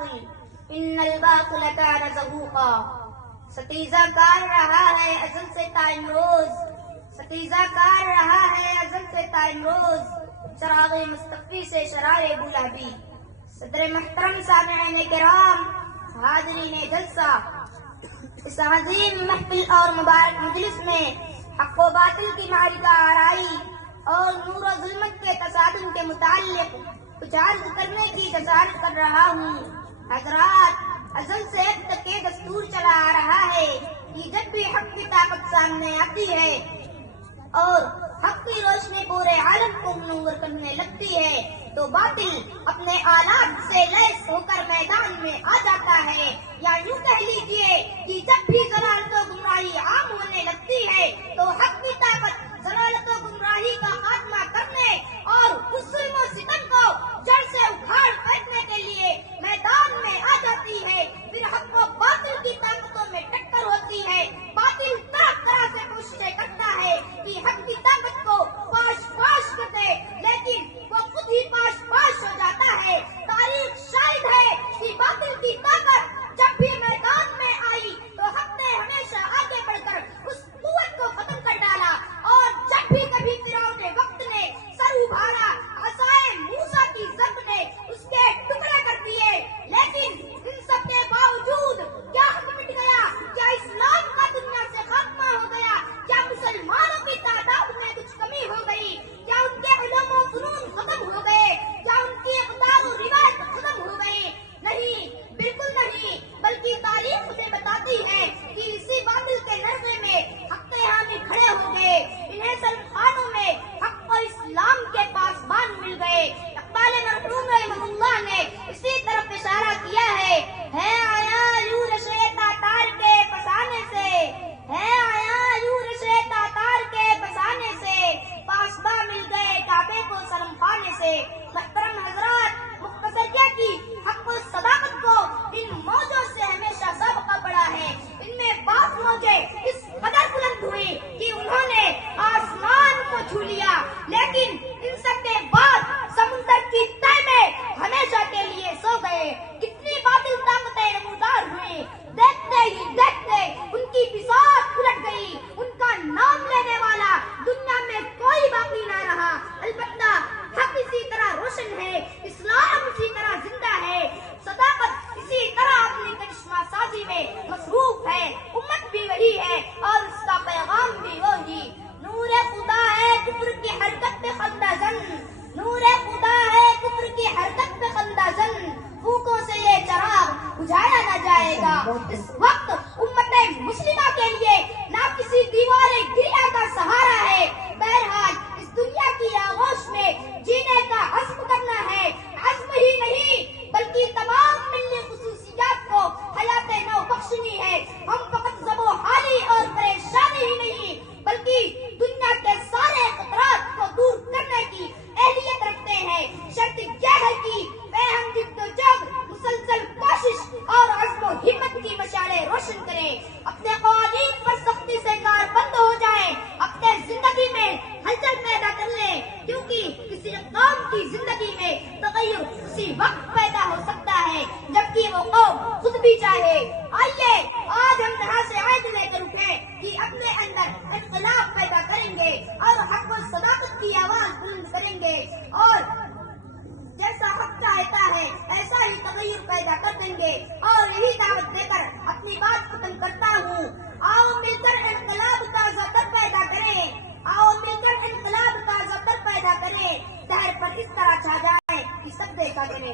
الباطل ان الباطل کان زہوقا. ستیزہ کار رہا ہے ازل سے تا امروز، ستیزہ کار رہا ہے ازل سے تا امروز، چراغ مصطفی سے شرار بولہبی. صدر محترم سامعین کرام، حاضرین جلسہ، اس عظیم محفل اور مبارک مجلس میں حق و باطل کی معرکہ آرائی اور نور و ظلمت کے تصادم کے متعلق کچھ عرض کرنے کی جسارت کر رہا ہوں. حضرات، ازل سے اب تک یہ دستور چلا آ رہا ہے کہ جب بھی حق کی طاقت سامنے آتی ہے اور حق کی روشنی پورے عالم کو منور کرنے لگتی ہے تو باطل اپنے آلات سے لیس ہو کر میدان میں آ جاتا ہے. یا یوں کہہ لیجیے کہ جب بھی ضلالت و گمراہی عام ہونے لگتی ہے تو حق کی طاقت ضلالت و گمراہی کا خاتمہ کرنے اور اس ظلم و ستم کو جڑ سے اکھاڑ پھینکنے کے لیے میدان میں آ جاتی ہے. پھر حق و باطل کی طاقتوں میں ٹکر ہوتی ہے. باطل طرح طرح سے کوششیں کرتا ہے کہ حق کی طاقت کو پاش پاش کر دے، لیکن وہ خود ہی پاش پاش ہو جاتا ہے. تاریخ شاہد ہے کہ باطل کی طاقت جب بھی میدان میں آئی تو حق نے ہمیشہ آگے بڑھ کر اس قوت کو ختم کر ڈالا، اور جب بھی کبھی فرعون وقت نے سر ابھارا، عصائے موسیٰ کی ضرب نے اس کے ٹکڑے کر دیے. لیکن ان سب کے باوجود کیا حق مٹ گیا؟ کیا اسلام کا دنیا سے خاتمہ ہو گیا؟ کیا مسلمانوں کی تعداد میں کچھ کمی ہو گئی؟ کیا ان کے علوم و فنون ختم ہو گئے؟ کیا ان کی اقدار و روایت ختم ہو گئی؟ نہیں، بالکل نہیں، بلکہ تاریخ ہمیں بتاتی ہے کہ اسی باطل کے نرغے میں حق کے حامی کھڑے ہو گئے. انہیں سلم خانوں میں حق و اسلام کے پاسبان مل گئے. اقبال مرحوم رحمہ اللہ نے اسی طرف اشارہ کیا ہے آیا یوں رشے تاتار کے پسانے سے، ہے آیا یوں رشے تاتار کے پسانے سے، پاسباں مل گئے کعبے کو سلم خانے سے. محترم حضرات، مختصر کیا کی حق و صداقت کو ان موجوں سے ہمیشہ سابقہ پڑا ہے. ان میں بعض موجیں اس قدر بلند ہوئی کہ انہوں نے آسمان کو چھو لیا، لیکن ان سب کے بعد سمندر کی تہ میں ہمیشہ کے لیے سو گئے. کتنی باطل طاقتیں نمودار ہوئی، دیکھتے ہی دیکھتے ان کی بساط الٹ گئی. ان کا نام لینے والا دنیا میں کوئی باقی نہ رہا. البتہ حق اسی طرح روشن ہے، اسلام اسی طرح زندہ ہے، صداقت اسی طرح اپنی کرشمہ سازی میں مصروف ہے. امت بھی وہی ہے اور اس کا پیغام بھی وہی. نور خدا ہے کفر کی حرکت پہ خندہ زن، نور خدا ہے کفر کی حرکت پہ خندہ زن، پھونکوں سے یہ چراغ بجھایا نہ جائے گا. اس وقت امت مسلمہ کے لیے نہ کسی دیوار گریا کا سہارا ہے. بہرحال اس دنیا کی آغوش میں جینے کا عزم کرنا ہے. عزم ہی نہیں بلکہ تمام ملی خصوصیات کو حیات نو بخشنی ہے. ہم فقط زب و حالی اور پریشانی ہی نہیں بلکہ دنیا کے سارے خطرات کو دور کرنے کی اہلیت رکھتے ہیں. شرط یہ ہے کہ ہم جد و جہد، مسلسل کوشش اور عزم و ہمت کی مشعلیں روشن کریں. اپنے قوانین پر سختی سے کار بند ہو جائیں. اپنے زندگی میں ہلچل پیدا کر لیں، کیونکہ کسی قوم کی زندگی میں تغیر اسی وقت پیدا ہو سکتا ہے جبکہ وہ قوم خود بھی چاہے. آئیے آج ہم یہاں سے عہد لے کر اٹھیں کہ اپنے اندر انقلاب پیدا کریں گے اور حق و صداقت کی آواز بلند کریں گے، اور جیسا حق چاہتا ہے ایسا ہی تغیر پیدا کر دیں گے. اور یہی دعوت دے کر اپنی بات ختم کرتا ہوں. آؤ مل کر انقلاب کا زدر پیدا کریں، آؤ مل کر انقلاب کا زدر پیدا کریں. شہر پر اس طرح چھا جائے کہ سب دیکھا کریں.